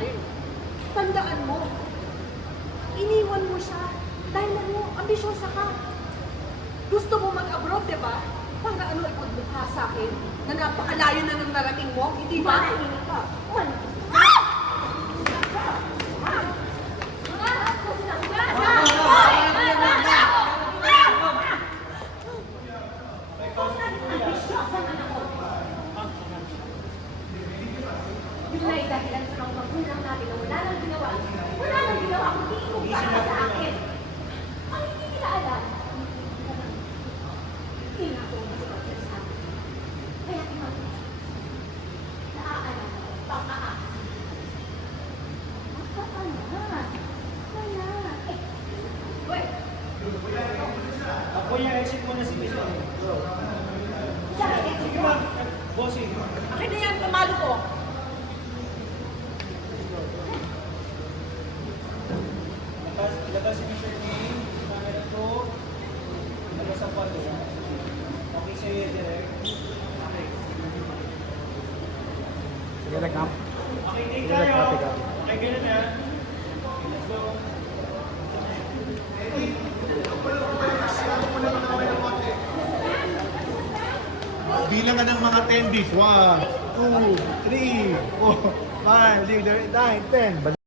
rin. Tandaan mo, iniwan mo siya dahil ambisyosa ka. Gusto mo mag-abroad, di ba? Para ipagmukha sa akin na napakalayo na ng narating mo, hindi ba? Manahimik ka. Yun na dahilan sa mga magulang natin na wala nang ginawa kundi inumpara sa akin. Ang hindi nila alam, hindi na ako masipagyan sa akin. Kaya naaalala ko, pang-aas. Wait! Ako yung exit mo na si Michelle. Siya, exit mo. Bossing. Akin na yan, pamalo ko. Ilabas si Michelle King. Camera to. Ilabas ang palo. Okay sa'yo direct. Okay. Sige, nag-cam. Okay, take tayo. Okay, ganun na. Let's go. Bilang ka ng mga 10 beats. 1, 2, 3, 4, 5, 6, 7, 8, 9, 10.